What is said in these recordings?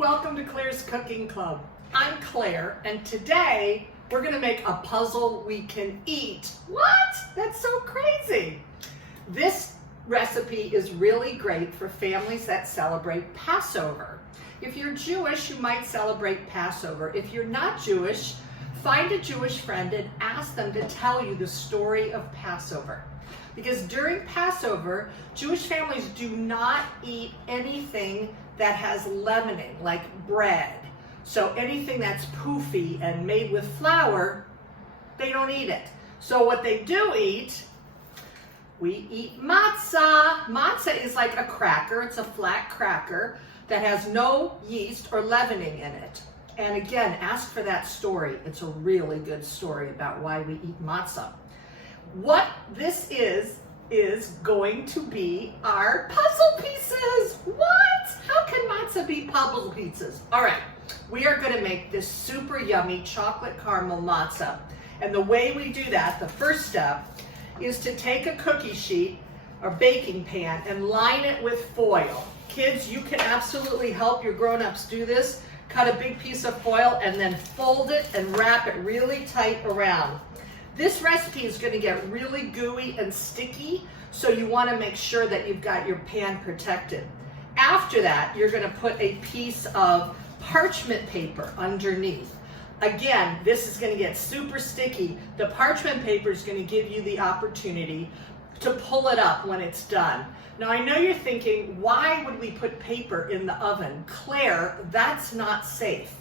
Welcome to Claire's Cooking Club. I'm Claire, and today we're going to make a puzzle we can eat. What? That's so crazy. This recipe is really great for families that celebrate Passover. If you're Jewish, you might celebrate Passover. If you're not Jewish, find a Jewish friend and ask them to tell you the story of Passover. Because during Passover, Jewish families do not eat anything that has leavening, like bread. So anything that's poofy and made with flour, they don't eat it. So what they do eat, we eat matzah. Matzah is like a cracker. It's a flat cracker that has no yeast or leavening in it. And again, ask for that story. It's a really good story about why we eat matzah. What this is going to be our puzzle pieces. What? How can matzah be puzzle pieces? All right, we are going to make this super yummy chocolate caramel matzah. And the way we do that, the first step, is to take a cookie sheet or baking pan and line it with foil. Kids, you can absolutely help your grown-ups do this. Cut a big piece of foil and then fold it and wrap it really tight around. This recipe is going to get really gooey and sticky, so you want to make sure that you've got your pan protected. After that, you're going to put a piece of parchment paper underneath. Again, this is going to get super sticky. The parchment paper is going to give you the opportunity to pull it up when it's done. Now, I know you're thinking, why would we put paper in the oven? Claire, that's not safe.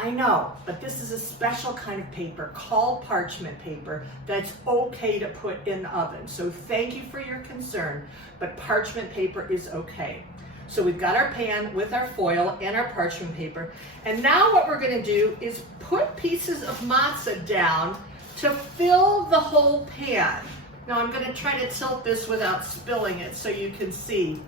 I know, but this is a special kind of paper called parchment paper that's okay to put in the oven. So thank you for your concern, but parchment paper is okay. So we've got our pan with our foil and our parchment paper. And now what we're gonna do is put pieces of matzah down to fill the whole pan. Now I'm gonna try to tilt this without spilling it so you can see.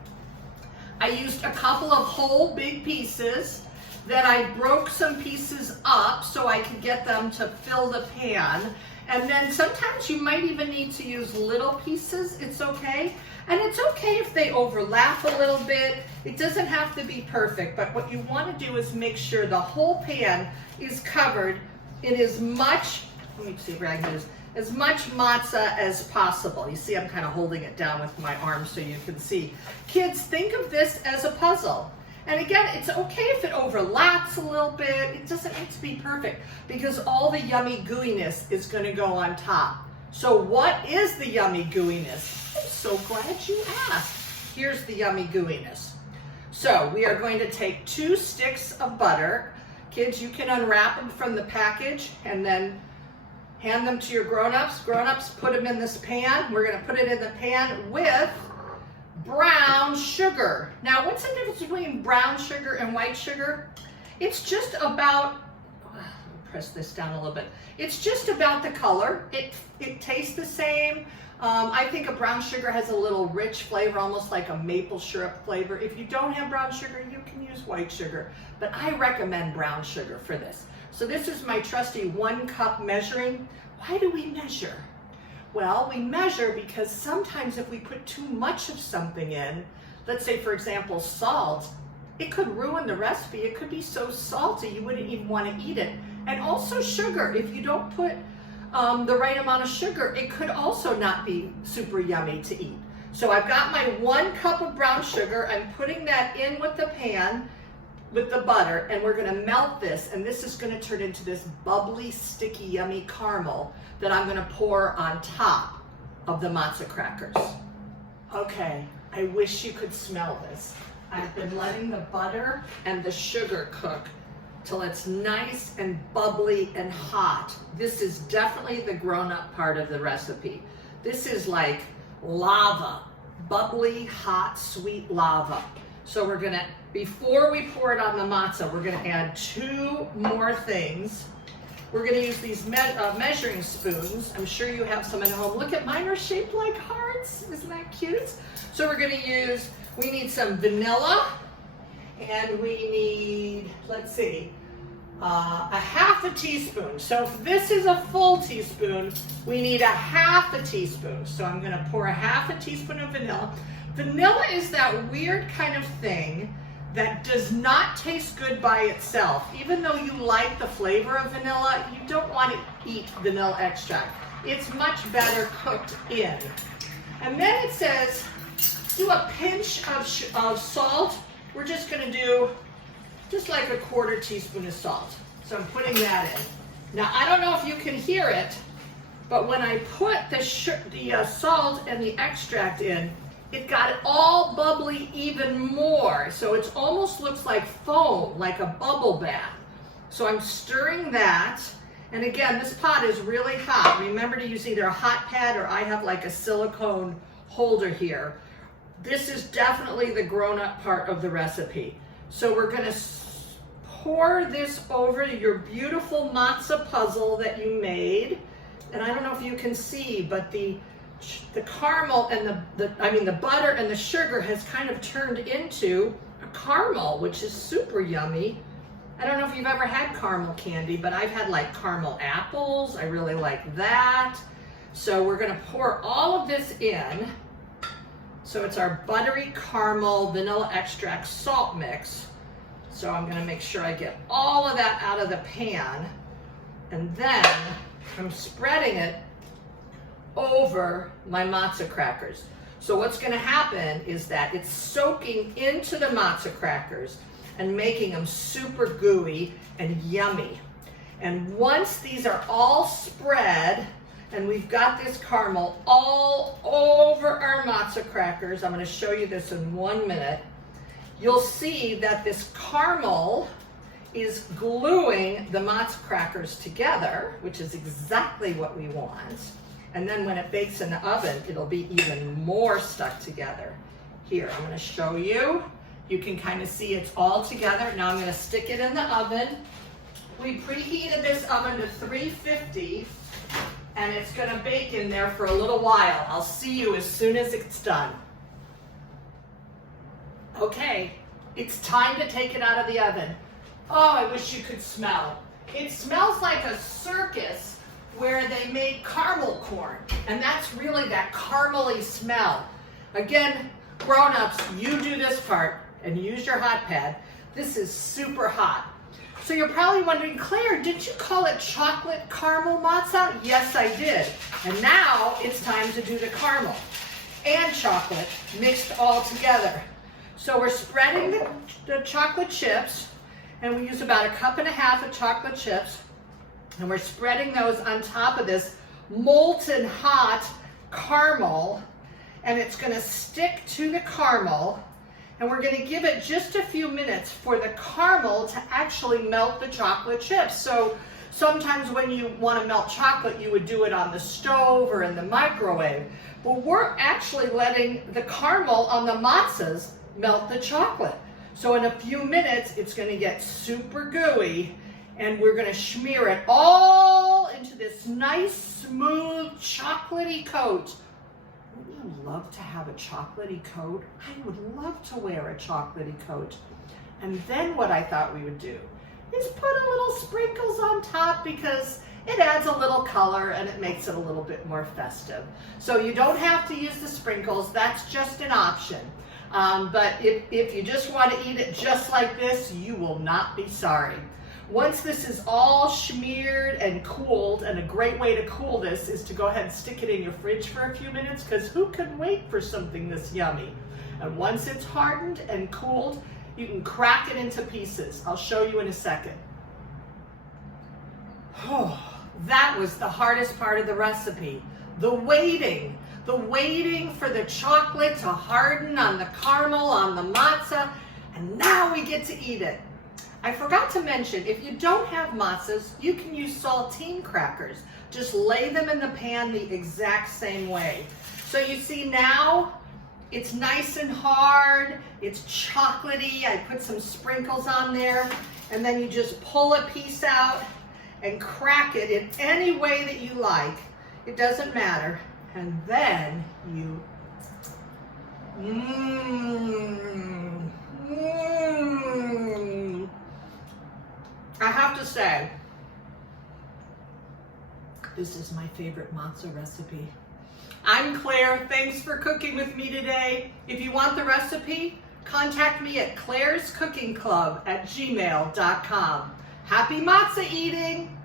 I used a couple of whole big pieces. Then I broke some pieces up so I could get them to fill the pan. And then sometimes you might even need to use little pieces. It's okay. And it's okay if they overlap a little bit. It doesn't have to be perfect, but what you want to do is make sure the whole pan is covered in as much, let me see where I can do this, as much matzah as possible. You see I'm kind of holding it down with my arm so you can see. Kids, think of this as a puzzle. And again, it's okay if it overlaps a little bit. It doesn't need to be perfect because all the yummy gooiness is going to go on top. So what is the yummy gooiness? I'm so glad you asked. Here's the yummy gooiness. So we are going to take 2 sticks of butter. Kids, you can unwrap them from the package and then hand them to your grown-ups. Grown-ups, put them in this pan. We're going to put it in the pan with brown sugar. Now, what's the difference between brown sugar and white sugar? It's just about, press this down a little bit. It's just about the color. It tastes the same. I think a brown sugar has a little rich flavor, almost like a maple syrup flavor. If you don't have brown sugar, you can use white sugar, but I recommend brown sugar for this. So this is my trusty 1 cup measuring. Why do we measure? Well, we measure because sometimes if we put too much of something in, let's say for example salt, it could ruin the recipe. It could be so salty you wouldn't even want to eat it. And also sugar, if you don't put the right amount of sugar, it could also not be super yummy to eat. So I've got my 1 cup of brown sugar. I'm putting that in with the pan with the butter, and we're gonna melt this, and this is gonna turn into this bubbly, sticky, yummy caramel that I'm gonna pour on top of the matzah crackers. Okay, I wish you could smell this. I've been letting the butter and the sugar cook till it's nice and bubbly and hot. This is definitely the grown-up part of the recipe. This is like lava, bubbly, hot, sweet lava. So we're gonna, before we pour it on the matzah, we're gonna add 2 more things. We're gonna use these measuring spoons. I'm sure you have some at home. Look at mine, are shaped like hearts. Isn't that cute? So we're gonna use, we need some vanilla, and we need, let's see, a half a teaspoon. So if this is a full teaspoon, we need a half a teaspoon. So I'm gonna pour a half a teaspoon of vanilla. Vanilla is that weird kind of thing that does not taste good by itself. Even though you like the flavor of vanilla, you don't want to eat vanilla extract. It's much better cooked in. And then it says, do a pinch of salt. We're just going to do just like a 1/4 teaspoon of salt. So I'm putting that in. Now, I don't know if you can hear it, but when I put the salt and the extract in, it got it all bubbly even more. So it almost looks like foam, like a bubble bath. So I'm stirring that. And again, this pot is really hot. Remember to use either a hot pad or I have like a silicone holder here. This is definitely the grown-up part of the recipe. So we're gonna pour this over your beautiful matzah puzzle that you made. And I don't know if you can see, but the caramel and the butter and the sugar has kind of turned into a caramel, which is super yummy. I don't know if you've ever had caramel candy, but I've had like caramel apples. I really like that. So we're gonna pour all of this in. So it's our buttery caramel vanilla extract salt mix. So I'm gonna make sure I get all of that out of the pan. And then I'm spreading it over my matzah crackers. So what's gonna happen is that it's soaking into the matzah crackers and making them super gooey and yummy. And once these are all spread, and we've got this caramel all over our matzah crackers, I'm gonna show you this in 1 minute, you'll see that this caramel is gluing the matzah crackers together, which is exactly what we want. And then when it bakes in the oven, it'll be even more stuck together. Here, I'm gonna show you. You can kind of see it's all together. Now I'm gonna stick it in the oven. We preheated this oven to 350, and it's gonna bake in there for a little while. I'll see you as soon as it's done. Okay, it's time to take it out of the oven. Oh, I wish you could smell. It smells like a circus where they made caramel corn, and that's really that caramely smell. Again, grown-ups, you do this part and use your hot pad. This is super hot. So you're probably wondering, Claire, did you call it chocolate caramel matzah? Yes, I did. And now it's time to do the caramel and chocolate mixed all together. So we're spreading the chocolate chips, and we use about 1.5 cups of chocolate chips, and we're spreading those on top of this molten hot caramel, and it's gonna stick to the caramel, and we're gonna give it just a few minutes for the caramel to actually melt the chocolate chips. So sometimes when you wanna melt chocolate, you would do it on the stove or in the microwave. But we're actually letting the caramel on the matzahs melt the chocolate. So in a few minutes, it's gonna get super gooey, and we're gonna smear it all into this nice, smooth, chocolatey coat. Wouldn't you love to have a chocolatey coat? I would love to wear a chocolatey coat. And then what I thought we would do is put a little sprinkles on top, because it adds a little color and it makes it a little bit more festive. So you don't have to use the sprinkles, that's just an option. But if you just want to eat it just like this, you will not be sorry. Once this is all smeared and cooled, and a great way to cool this is to go ahead and stick it in your fridge for a few minutes, because who can wait for something this yummy? And once it's hardened and cooled, you can crack it into pieces. I'll show you in a second. Oh, that was the hardest part of the recipe. The waiting for the chocolate to harden on the caramel, on the matzah, and now we get to eat it. I forgot to mention, if you don't have matzahs, you can use saltine crackers. Just lay them in the pan the exact same way. So you see now, it's nice and hard, it's chocolatey, I put some sprinkles on there, and then you just pull a piece out and crack it in any way that you like. It doesn't matter. And then you, I have to say, this is my favorite matzah recipe. I'm Claire, thanks for cooking with me today. If you want the recipe, contact me at clairescookingclub@gmail.com. Happy matzah eating!